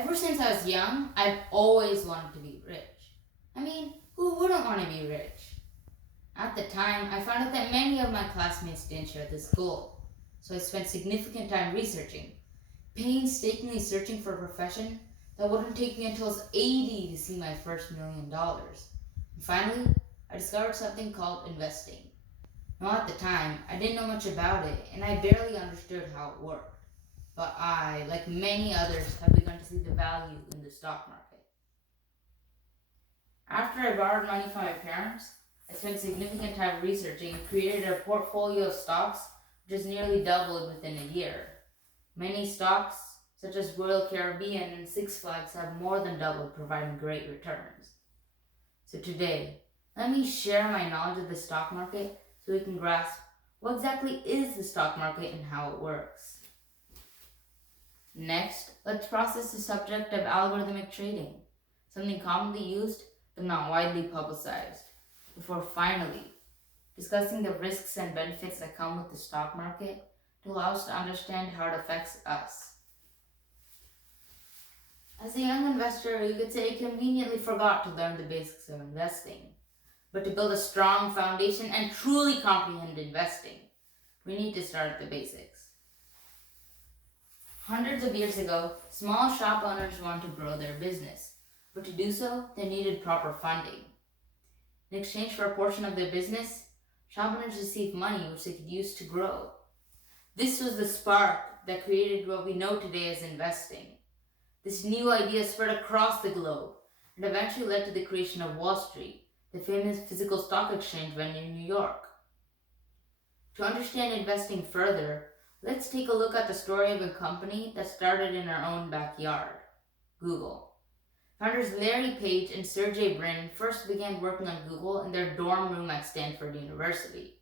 Ever since I was young, I've always wanted to be rich. I mean, who wouldn't want to be rich? At the time, I found out that many of my classmates didn't share this goal, so I spent significant time researching, painstakingly searching for a profession that wouldn't take me until I was 80 to see my first $1 million. And finally, I discovered something called investing. Now, at the time, I didn't know much about it, and I barely understood how it worked. But I, like many others, have begun to see the value in the stock market. After I borrowed money from my parents, I spent significant time researching and created a portfolio of stocks which has nearly doubled within a year. Many stocks, such as Royal Caribbean and Six Flags, have more than doubled, providing great returns. So today, let me share my knowledge of the stock market so we can grasp what exactly is the stock market and how it works. Next, let's process the subject of algorithmic trading, something commonly used but not widely publicized, before finally discussing the risks and benefits that come with the stock market to allow us to understand how it affects us. As a young investor, you could say I conveniently forgot to learn the basics of investing. But to build a strong foundation and truly comprehend investing, we need to start at the basics. Hundreds of years ago, small shop owners wanted to grow their business, but to do so, they needed proper funding. In exchange for a portion of their business, shop owners received money which they could use to grow. This was the spark that created what we know today as investing. This new idea spread across the globe and eventually led to the creation of Wall Street, the famous physical stock exchange venue in New York. To understand investing further, let's take a look at the story of a company that started in our own backyard, Google. Founders Larry Page and Sergey Brin first began working on Google in their dorm room at Stanford University.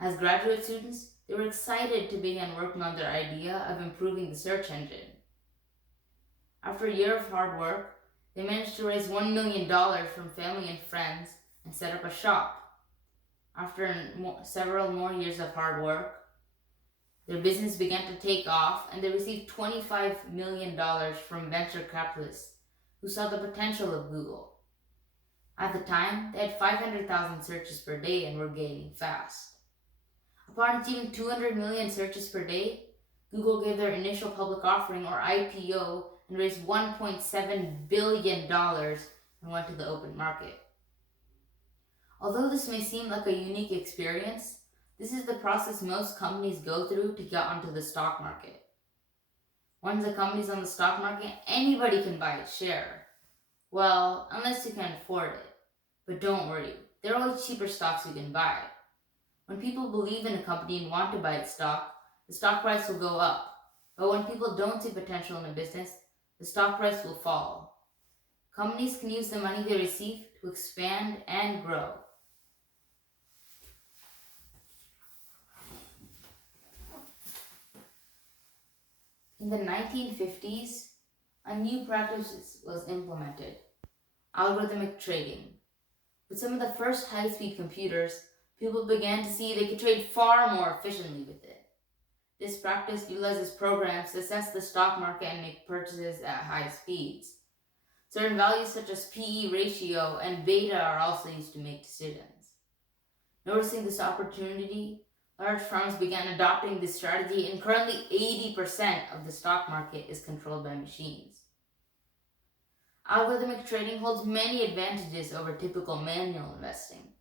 As graduate students, they were excited to begin working on their idea of improving the search engine. After a year of hard work, they managed to raise $1 million from family and friends and set up a shop. After several more years of hard work, their business began to take off and they received $25 million from venture capitalists who saw the potential of Google. At the time, they had 500,000 searches per day and were gaining fast. Upon achieving 200 million searches per day, Google gave their initial public offering, or IPO, and raised $1.7 billion and went to the open market. Although this may seem like a unique experience, this is the process most companies go through to get onto the stock market. Once the company's on the stock market, anybody can buy its share. Well, unless you can afford it. But don't worry, there are always cheaper stocks you can buy. When people believe in a company and want to buy its stock, the stock price will go up. But when people don't see potential in a business, the stock price will fall. Companies can use the money they receive to expand and grow. In the 1950s, a new practice was implemented, algorithmic trading. With some of the first high-speed computers, people began to see they could trade far more efficiently with it. This practice utilizes programs to assess the stock market and make purchases at high speeds. Certain values such as PE ratio and beta are also used to make decisions. Noticing this opportunity, large firms began adopting this strategy, and currently 80% of the stock market is controlled by machines. Algorithmic trading holds many advantages over typical manual investing.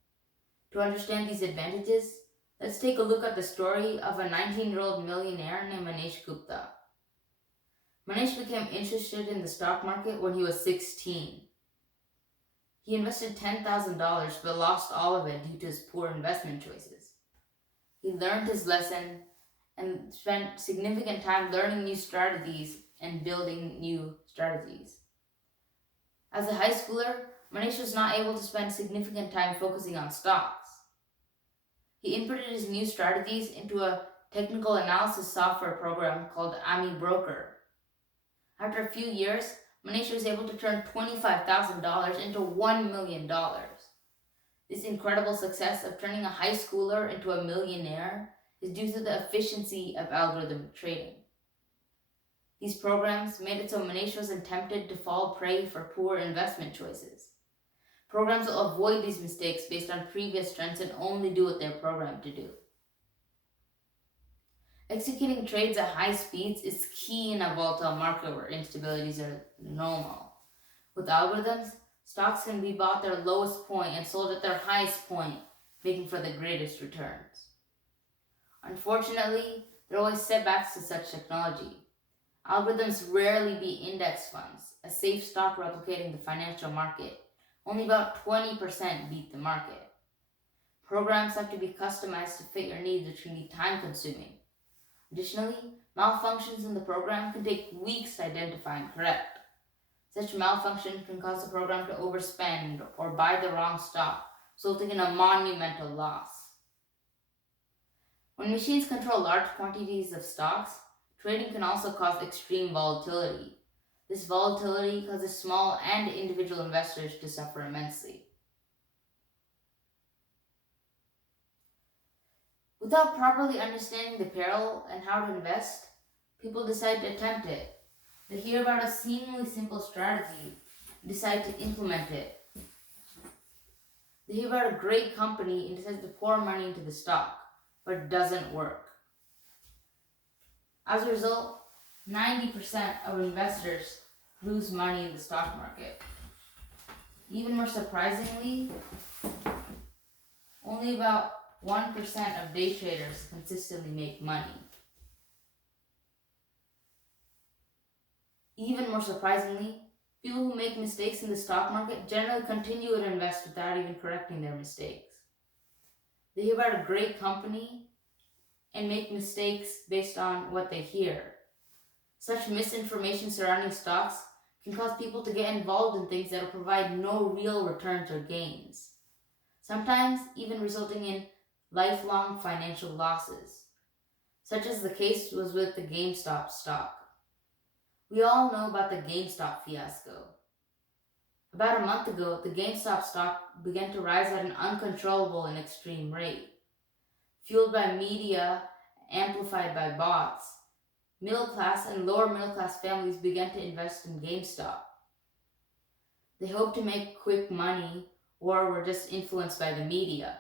To understand these advantages, let's take a look at the story of a 19-year-old millionaire named Manish Gupta. Manish became interested in the stock market when he was 16. He invested $10,000 but lost all of it due to his poor investment choices. He learned his lesson and spent significant time learning new strategies and building new strategies. As a high schooler, Manish was not able to spend significant time focusing on stocks. He inputted his new strategies into a technical analysis software program called Ami Broker. After a few years, Manish was able to turn $25,000 into $1 million. This incredible success of turning a high schooler into a millionaire is due to the efficiency of algorithmic trading. These programs made it so Manish wasn't tempted to fall prey for poor investment choices. Programs will avoid these mistakes based on previous trends and only do what they're programmed to do. Executing trades at high speeds is key in a volatile market where instabilities are normal. With algorithms, stocks can be bought at their lowest point and sold at their highest point, making for the greatest returns. Unfortunately, there are always setbacks to such technology. Algorithms rarely beat index funds, a safe stock replicating the financial market. Only about 20% beat the market. Programs have to be customized to fit your needs, which can be time-consuming. Additionally, malfunctions in the program can take weeks to identify and correct. Such malfunction can cause the program to overspend or buy the wrong stock, resulting in a monumental loss. When machines control large quantities of stocks, trading can also cause extreme volatility. This volatility causes small and individual investors to suffer immensely. Without properly understanding the peril and how to invest, people decide to attempt it. They hear about a seemingly simple strategy and decide to implement it. They hear about a great company and decide to pour money into the stock, but it doesn't work. As a result, 90% of investors lose money in the stock market. Even more surprisingly, only about 1% of day traders consistently make money. Even more surprisingly, people who make mistakes in the stock market generally continue to invest without even correcting their mistakes. They hear about a great company and make mistakes based on what they hear. Such misinformation surrounding stocks can cause people to get involved in things that will provide no real returns or gains, sometimes even resulting in lifelong financial losses, such as the case was with the GameStop stock. We all know about the GameStop fiasco. About a month ago, the GameStop stock began to rise at an uncontrollable and extreme rate. Fueled by media, amplified by bots, middle-class and lower middle-class families began to invest in GameStop. They hoped to make quick money or were just influenced by the media.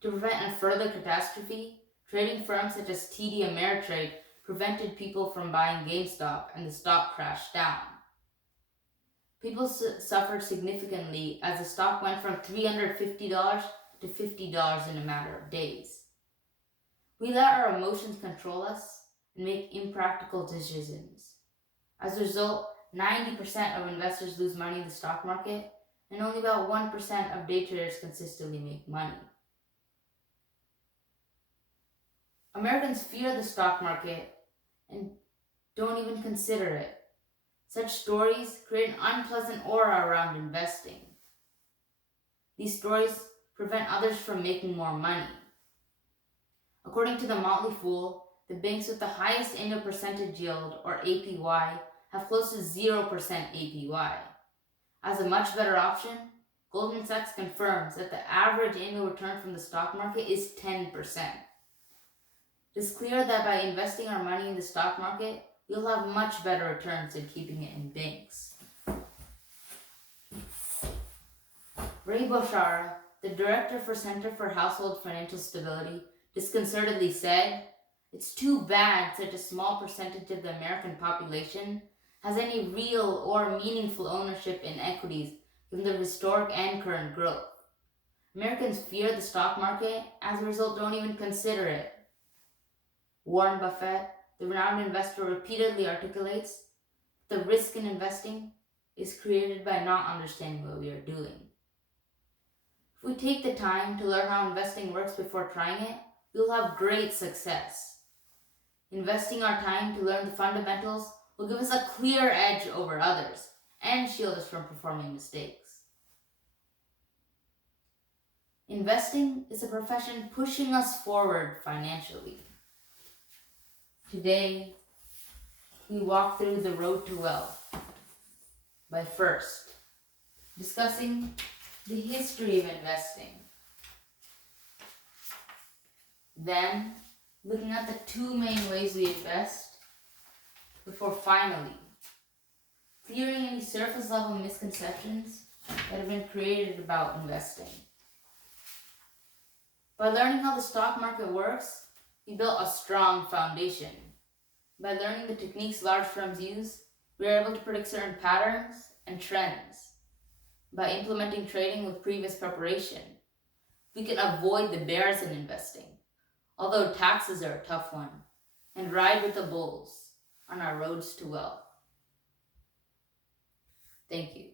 To prevent a further catastrophe, trading firms such as TD Ameritrade prevented people from buying GameStop and the stock crashed down. People suffered significantly as the stock went from $350 to $50 in a matter of days. We let our emotions control us and make impractical decisions. As a result, 90% of investors lose money in the stock market, and only about 1% of day traders consistently make money. Americans fear the stock market and don't even consider it. Such stories create an unpleasant aura around investing. These stories prevent others from making more money. According to the Motley Fool, the banks with the highest annual percentage yield, or APY, have close to 0% APY. As a much better option, Goldman Sachs confirms that the average annual return from the stock market is 10%. It is clear that by investing our money in the stock market, we'll have much better returns than keeping it in banks. Ray Boshara, the director for Center for Household Financial Stability, disconcertedly said, "It's too bad such a small percentage of the American population has any real or meaningful ownership in equities given their historic and current growth. Americans fear the stock market, as a result don't even consider it." Warren Buffett, the renowned investor, repeatedly articulates that the risk in investing is created by not understanding what we are doing. If we take the time to learn how investing works before trying it, we will have great success. Investing our time to learn the fundamentals will give us a clear edge over others and shield us from performing mistakes. Investing is a profession pushing us forward financially. Today, we walk through the road to wealth by first discussing the history of investing, then looking at the two main ways we invest, before finally clearing any surface level misconceptions that have been created about investing. By learning how the stock market works, we built a strong foundation. By learning the techniques large firms use, we are able to predict certain patterns and trends. By implementing trading with previous preparation, we can avoid the bears in investing, although taxes are a tough one, and ride with the bulls on our roads to wealth. Thank you.